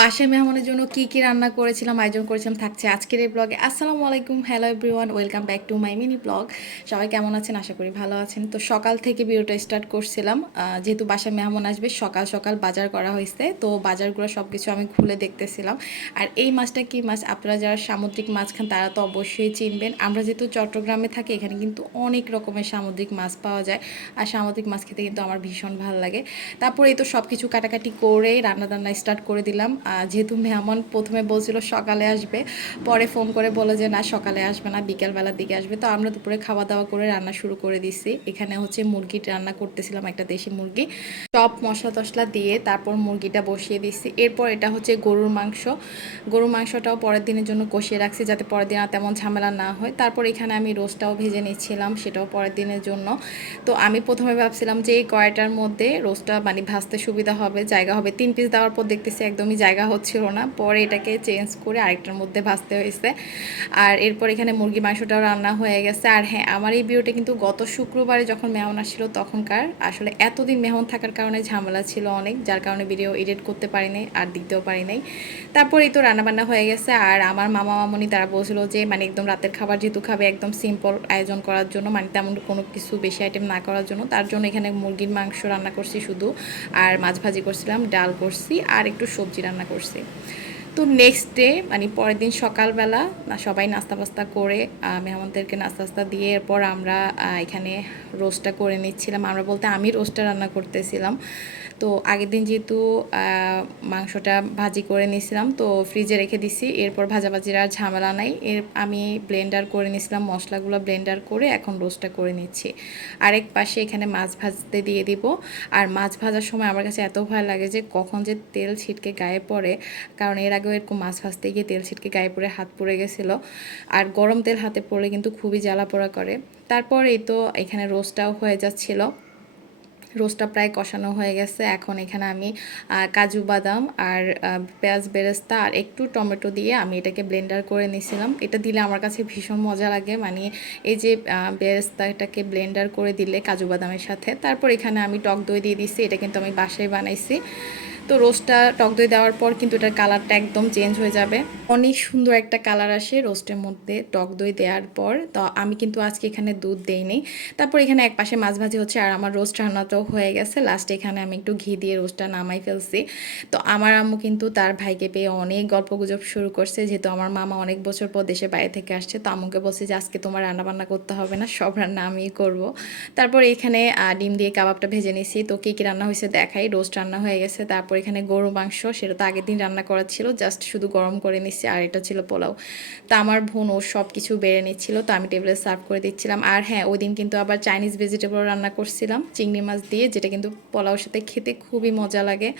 বাসায় মেহমানের জন্য কি কি রান্না করেছিলাম, আয়োজন করেছিলাম থাকছে আজকের এই ব্লগে আসসালামু আলাইকুম hello everyone welcome back to my mini blog সবাই কেমন আছেন? আশা করি ভালো আছেন। তো সকাল থেকে ভিডিওটা স্টার্ট করছিলাম। যেহেতু বাসায় মেহমান আসবে, সকাল সকাল বাজার করা হয়েছে, তো বাজারগুলো সব কিছু আমি খুলে দেখতেছিলাম। আর এই মাছটা কি মাছ? আপনারা যারা সামুদ্রিক মাছ খান, তারা তো অবশ্যই চিনবেন। আমরা যেহেতু চট্টগ্রামে থাকি, এখানে কিন্তু অনেক রকমের সামুদ্রিক মাছ পাওয়া যায়। আর সামুদ্রিক মাছ খেতে কিন্তু আমার ভীষণ ভালো লাগে। তারপরে এই তো সব কিছু কাটাকাটি করে রান্না টান্না স্টার্ট করে দিলাম। যেহেতু মেহমান প্রথমে বলছিল সকালে আসবে, পরে ফোন করে বলে যে, না, সকালে আসবে না, বিকেলবেলার দিকে আসবে। তো আমরা দুপুরে খাওয়া দাওয়া করে রান্না শুরু করে দিছি। এখানে হচ্ছে মুরগি রান্না করতেছিলাম, একটা দেশি মুরগি। সব মশলা টশলা দিয়ে তারপর মুরগিটা বসিয়ে দিচ্ছি এরপর এটা হচ্ছে গরুর মাংস। গরুর মাংসটাও পরের দিনের জন্য কষিয়ে রাখছি যাতে পরের দিন আর তেমন ঝামেলা না হয়। তারপর এখানে আমি রোস্টটাও ভেজে নিচ্ছিলাম, সেটাও পরের দিনের জন্য। তো আমি প্রথমে ভাবছিলাম যে, এই কয়টার মধ্যে রোস্টটা মানে ভাজতে সুবিধা হবে, জায়গা হবে। তিন পিস দেওয়ার পর দেখতেছি একদমই জায়গা হচ্ছিল না। পরে এটাকে চেঞ্জ করে আরেকটার মধ্যে ভাজতে হয়েছে। আর এরপর এখানে মুরগি মাংসটাও রান্না হয়ে গেছে। আর হ্যাঁ আমার এই ভিডিওটা কিন্তু গত শুক্রবারে যখন মেহমান আসছিল তখনকার, আসলে এতদিন মেহমান থাকার কারণে ঝামেলা ছিল অনেক, যার কারণে ভিডিও এডিট করতে পারি নাই আর দিতেও পারি নাই তারপর এই তো রান্নাবান্না হয়ে গেছে। আর আমার মামা মামনি তারা বলছিল যে মানে একদম রাতের খাবার যেহেতু খাবে, একদম সিম্পল আয়োজন করার জন্য মানে তেমন কোনো কিছু বেশি আইটেম না করার জন্য, তার জন্য এখানে মুরগির মাংস রান্না করছি শুধু। আর মাছ ভাজি করছিলাম, ডাল করছি, আর একটু সবজি রান্না করছি। তো নেক্সট ডে মানে পরের দিন সকালবেলা সবাই নাস্তা বাস্তা করে মেহমানদেরকে নাস্তা বাস্তা দিয়ে এরপর আমরা এখানে রোস্টটা করে নিচ্ছিলাম। আমরা বলতে আমি রোস্টটা রান্না করতেছিলাম। তো আগের দিন যেহেতু মাংসটা ভাজি করে নিয়েছিলাম, তো ফ্রিজে রেখে দিছি। এরপর ভাজাভাজির আর ঝামেলা নাই। এর, আমি ব্লেন্ডার করে নিয়েছিলাম, মশলাগুলো ব্লেন্ডার করে এখন রোস্টটা করে নিচ্ছি। আরেক পাশে এখানে মাছ ভাজতে দিয়ে দিব। আর মাছ ভাজার সময় আমার কাছে এত ভয় লাগে যে কখন যে তেল ছিটকে গায়ে পড়ে, কারণ এর আগেও এরকম মাছ ভাজতে গিয়ে তেল ছিটকে গায়ে পড়ে হাত পড়ে গেছিল। আর গরম তেল হাতে পড়লে কিন্তু খুবই জ্বালা পোড়া করে। তারপর এই তো এখানে রোস্টটাও হয়ে যাচ্ছিল। রোস্টটা প্রায় কষানো হয়ে গেছে। এখন এখানে আমি কাজু বাদাম আর পেঁয়াজ বেরেস্তা আর একটু টমেটো দিয়ে আমি এটাকে ব্লেন্ডার করে নিয়েছিলাম। এটা দিলে আমার কাছে ভীষণ মজা লাগে। মানে এই যে বেরেস্তা বেরেস্তাটাকে ব্লেন্ডার করে দিলে কাজু বাদামের সাথে। তারপর এখানে আমি টক দই দিয়ে দিচ্ছি এটা কিন্তু আমি বাসায় বানাইছি। তো রোস্টটা টক দই দেওয়ার পর কিন্তু এটার কালারটা একদম চেঞ্জ হয়ে যাবে। অনেক সুন্দর একটা কালার আসে রোস্টের মধ্যে টক দই দেওয়ার পর। তো আমি কিন্তু আজকে এখানে দুধ দেইনি। তারপর এখানে এক পাশে মাছ ভাজি হচ্ছে আর আমার রোস্ট রান্নাটাও হয়ে গেছে। লাস্টে এখানে আমি একটু ঘি দিয়ে রোস্টটা নামাই ফেলছি। তো আমার আম্মু কিন্তু তার ভাইকে পেয়ে অনেক গল্প গুজব শুরু করছে। যেহেতু আমার মামা অনেক বছর পর দেশে বাইরে থেকে আসছে, তো আম্মুকে বলছে যে, আজকে তোমার রান্না বান্না করতে হবে না, সব রান্না আমি করব। তারপর এখানে ডিম দিয়ে কাবাবটা ভেজে নিছি। তো কী কী রান্না হয়েছে দেখাই। রোস্ট রান্না হয়ে গেছে। তারপর এখানে গরু মাংস সেটা তো আগের দিন রান্না করা ছিল জাস্ট শুধু গরম করে নিচ্ছি আর এটা ছিল পোলাও। তো আমার বোন ও সব কিছু বেড়ে নিচ্ছিল তো আমি টেবিলে সার্ভ করে দিচ্ছিলাম। আর হ্যাঁ ওই দিন কিন্তু আবার চাইনিজ ভেজিটেবল রান্না করছিলাম চিংড়ি মাছ দিয়ে যেটা কিন্তু পোলাওর সাথে খেতে খুবই মজা লাগে।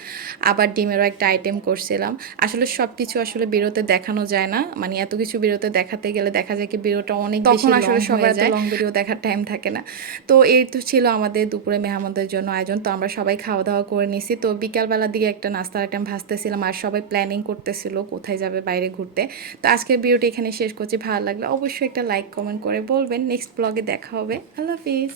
আবার ডিমেরও একটা আইটেম করছিলাম। আসলে সব কিছু আসলে বিরতে দেখানো যায় না মানে এত কিছু বিরতে দেখাতে গেলে দেখা যায় কি বিরোটা অনেক বেশি আসলে সবার লং ভিডিও দেখার টাইম থাকে না। তো এই তো ছিল আমাদের দুপুরে মেহমানদের জন্য আয়োজন তো আমরা সবাই খাওয়া দাওয়া করে নিছি। তো বিকালবেলার দিকে একটা নাস্তার আইটেম ভাজতেছিলাম আর সবাই প্ল্যানিং করতেছিল কোথায় যাবে, বাইরে ঘুরতে। তো আজকের ভিডিওটি এখানে শেষ করছি। ভালো লাগলে অবশ্যই একটা লাইক কমেন্ট করে বলবেন। নেক্সট ব্লগে দেখা হবে। আল্লাহ হাফিজ।